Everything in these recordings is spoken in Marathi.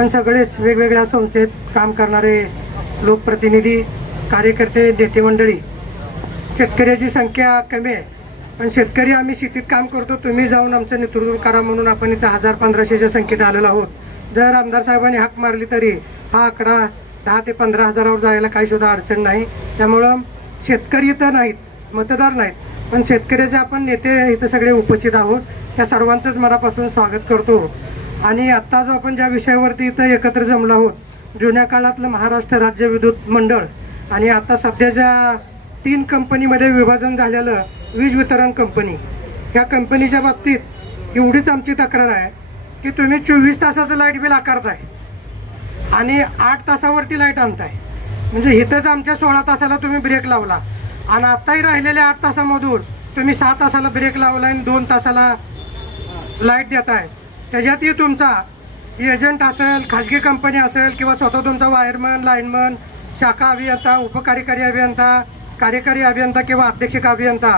आपण सगळेच वेगवेगळ्या संस्थेत काम करणारे लोकप्रतिनिधी, कार्यकर्ते, नेते मंडळी, शेतकऱ्याची संख्या कमी आहे, पण शेतकरी आम्ही शेतीत काम करतो, तुम्ही जाऊन आमचं नेतृत्व करा म्हणून आपण इथं 1000-1500च्या संख्येत आलेलो आहोत. जर आमदार साहेबांनी हाक मारली तरी हा आकडा 10 ते 15 हजारावर जायला काही सुद्धा अडचण नाही. त्यामुळं शेतकरी तर नाहीत, मतदार नाहीत, पण शेतकऱ्याचे आपण नेते इथं सगळे उपस्थित आहोत. त्या सर्वांचंच मनापासून स्वागत करतो. आणि आत्ता जो आपण ज्या विषयावरती इथं एकत्र जमलो आहोत, जुन्या काळातलं महाराष्ट्र राज्य विद्युत मंडळ आणि आता सध्याच्या 3 कंपनीमध्ये विभाजन झालेलं वीज वितरण कंपनी, ह्या कंपनीच्या बाबतीत एवढीच आमची तक्रार आहे की तुम्ही 24 तासाचं लाईट बिल आकारताय आणि 8 तासावरती लाईट आणताय. म्हणजे इथंच आमच्या 16 तासाला तुम्ही ब्रेक लावला आणि आत्ताही राहिलेल्या 8 तासामधून तुम्ही 6 तासाला ब्रेक लावला आणि 2 तासाला लाईट देताय. त्याच्यातही तुमचा एजंट असेल, खाजगी कंपनी असेल किंवा स्वतः तुमचा वायरमन, लाईनमन, शाखा अभियंता, उपकार्यकारी अभियंता, कार्यकारी अभियंता किंवा अध्यक्षक अभियंता,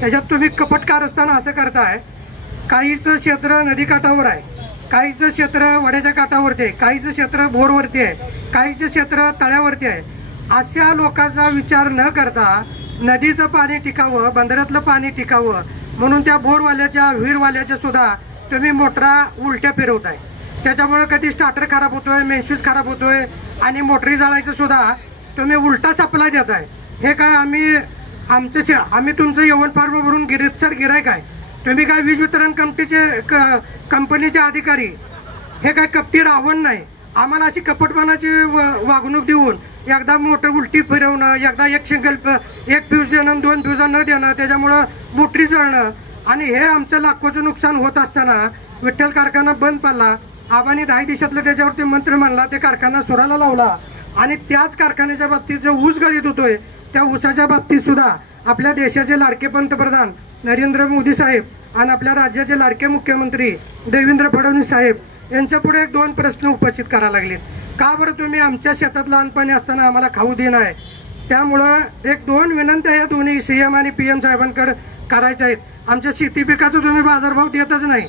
त्याच्यात तुम्ही कपट कारस्थान असं करताय. काहीचं क्षेत्र नदीकाठावर आहे, काहीचं क्षेत्र वड्याच्या काठावरती आहे, काहीचं क्षेत्र बोरवरती आहे, काहीचं क्षेत्र तळ्यावरती आहे. अशा लोकांचा विचार न करता नदीचं पाणी टिकावं, बंधाऱ्यातलं पाणी टिकावं म्हणून त्या बोरवाल्याच्या, विहीरवाल्याच्या सुद्धा तुम्ही मोटरा उलट्या फिरवताय. त्याच्यामुळे कधी स्टार्टर खराब होतोय, मेनशूज खराब होतोय आणि मोटरी जाळायचं सुद्धा तुम्ही उलटा सप्लाय देताय. हे काय आम्ही तुमचं यवन फार्म भरून गिरीतसर गिरायक आहे? तुम्ही काय वीज वितरण कंपनीचे अधिकारी? हे काय कपटी रावण नाही. आम्हाला अशी कपटपणाची वागणूक देऊन एकदा मोटर उलटी फिरवणं, एकदा एक फ्यूज देणं, 2 फ्यूज न देणं, त्याच्यामुळं मोटरी जळणं आणि हे आमचं लाखोचं नुकसान होत असताना विठ्ठल कारखाना बंद पडला. आबांनी 10 दिवसातलं त्याच्यावरती मंत्र मानला, ते कारखाना सुराला लावला आणि त्याच कारखान्याच्या बाबतीत जो ऊस गळीत होतोय त्या ऊसाच्या बाबतीत सुद्धा आपल्या देशाचे लाडके पंतप्रधान नरेंद्र मोदी साहेब आणि आपल्या राज्याचे लाडके मुख्यमंत्री देवेंद्र फडणवीस साहेब यांच्या पुढे 2 प्रश्न उपस्थित करायला लागलेत. का बरं तुम्ही आमच्या शेतात लहानपणी असताना आम्हाला खाऊ देणं आहे? त्यामुळं 1-2 विनंत्या या दोन्ही CM आणि PM साहेबांकडे करायच्या आहेत. आमच्या शेती पिकाचं तुम्ही बाजारभाव देतच नाही.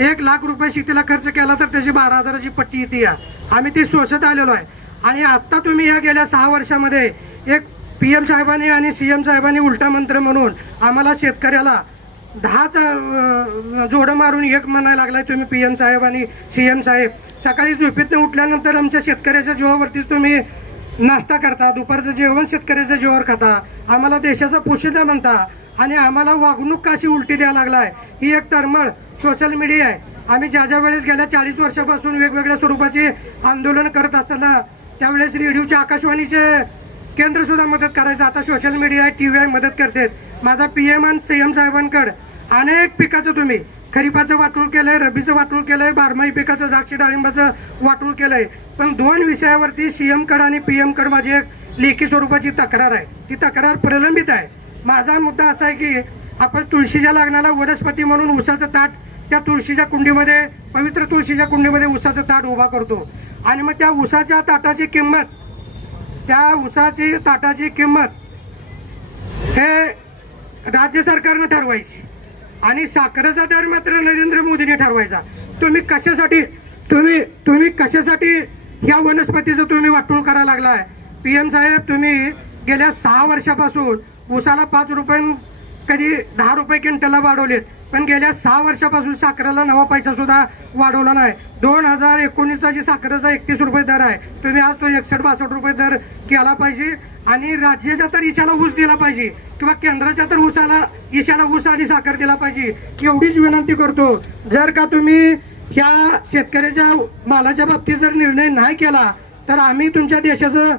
1 लाख रुपये शेतीला खर्च केला तर त्याची 12,000ची पट्टी येते. या आम्ही ती सोसत आलेलो आहे. आणि आत्ता तुम्ही या गेल्या 6 वर्षामध्ये एक PM साहेबांनी आणि CM साहेबांनी उलटा मंत्र म्हणून आम्हाला शेतकऱ्याला 10 जोडं मारून 1 म्हणायला लागलाय तुम्ही PM साहेब आणि CM साहेब. सकाळी झोपेतनं उठल्यानंतर आमच्या शेतकऱ्याच्या जीवावरतीच तुम्ही नाश्ता करता, दुपारचं जेवण शेतकऱ्याच्या जीवावर खाता, आम्हाला देशाचा पोशिंदा म्हणता आणि आम्हाला वागणूक कशी उलटी द्यायला लागलाय. ही एक तरमळ सोशल मीडिया आहे. आम्ही ज्या वेळेस गेल्या 40 वर्षापासून वेगवेगळ्या स्वरूपाचे आंदोलन करत असताना त्यावेळेस रेडिओचे, आकाशवाणीचे केंद्र सुद्धा मदत करायचं. आता सोशल मीडिया, TV आहे, मदत करतात. माझा PM आणि CM साहेबांकडे अनेक पिकाचं तुम्ही खरीपाचं वाटूळ केलंय, रबीचं वाटूळ केलंय, बारमाही पिकाचं द्राक्ष डाळिंबाचं वाटूळ केलंय. पण 2 विषयावरती CM कडे आणि PM कडे माझी एक लेखी स्वरूपाची तक्रार आहे. ती तक्रार प्रलंबित आहे. माझा मुद्दा असा आहे की आपण तुळशीच्या लग्नाला वनस्पती म्हणून ऊसाचं ताट, त्या तुळशीच्या कुंडीमध्ये, पवित्र तुळशीच्या कुंडीमध्ये ऊसाचं ताट उभा करतो आणि मग त्या ऊसाच्या ताटाची किंमत, त्या ऊसाची ताटाची किंमत हे राज्य सरकारनं ठरवायची आणि साखरेचा दर मात्र नरेंद्र मोदींनी ठरवायचा. तुम्ही कशासाठी या वनस्पतीचं तुम्ही वाटोळ करायला लागलाय? PM साहेब, तुम्ही गेल्या 6 वर्षापासून ऊसाला 5 रुपये, कधी 10 रुपये क्विंटलला वाढवलेत, पण गेल्या 6 वर्षापासून साखरेला 9 पैसा सुद्धा वाढवला नाही. 2019चा जी साखरेचा 31 रुपये दर आहे, तुम्ही आज तो 61-62 रुपये दर केला पाहिजे आणि राज्याच्या तर इशाला ऊस दिला पाहिजे किंवा केंद्राच्या तर इशाला ऊस आणि साखर दिला पाहिजे. एवढीच विनंती करतो. जर का तुम्ही ह्या शेतकऱ्याच्या मालाच्या बाबतीत जर निर्णय नाही केला तर आम्ही तुमच्या देशाचं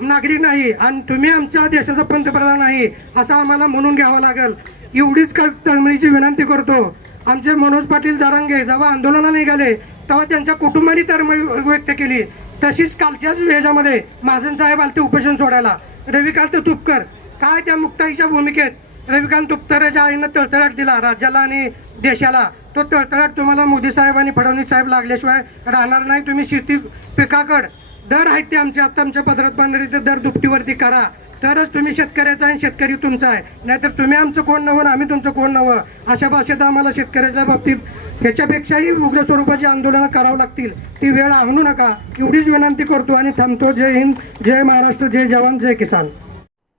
नागरिक नाही आणि तुम्ही आमच्या देशाचा पंतप्रधान नाही असं आम्हाला म्हणून घ्यावं लागेल. एवढीच तळमळीची विनंती करतो. आमचे मनोज पाटील जरांगे जेव्हा आंदोलनाला निघाले तेव्हा त्यांच्या कुटुंबाने तळमळी व्यक्त केली. तशीच कालच्याच वेळामध्ये महाजन साहेब आलते उपोषण सोडायला. रविकांत तुपकर काय त्या मुक्ताईच्या भूमिकेत रविकांत तुपकरच्या आईनं तळतळाट दिला राज्याला आणि देशाला. तो तळतळाट तुम्हाला मोदी साहेब आणि फडणवीस साहेब लागल्याशिवाय राहणार नाही. तुम्ही शेती पिकाकड दर आहेत ते आमच्या पदरात बांधणारे ते दर दुपटीवरती करा. तरच तुम्ही शेतकऱ्याचा आणि शेतकरी तुमचा आहे. नाहीतर तुम्ही आमचं कोण नव्हं आम्ही तुमचं कोण नव्हं अशा भाषेत आम्हाला शेतकऱ्याच्या बाबतीत ह्याच्यापेक्षाही उग्र स्वरूपाची आंदोलनं करावं लागतील. ती वेळ आणू नका एवढीच विनंती करतो आणि थांबतो. जय हिंद, जय महाराष्ट्र, जय जवान, जय किसान.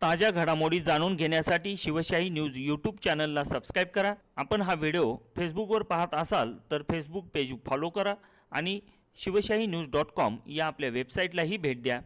ताज्या घडामोडी जाणून घेण्यासाठी शिवशाही न्यूज यूट्यूब चॅनलला सबस्क्राईब करा. आपण हा व्हिडिओ फेसबुकवर पाहत असाल तर फेसबुक पेज फॉलो करा आणि शिवशाही न्यूज.com या आपल्या वेबसाईटलाही भेट द्या.